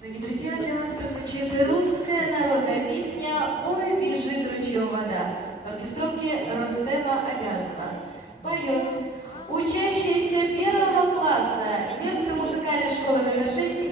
Дорогие друзья, для вас прозвучит русская народная песня «Ой, бежит ручьем вода» в оркестровке Рустема Абязова. Поет учащаяся первого класса детской музыкальной школы номер 6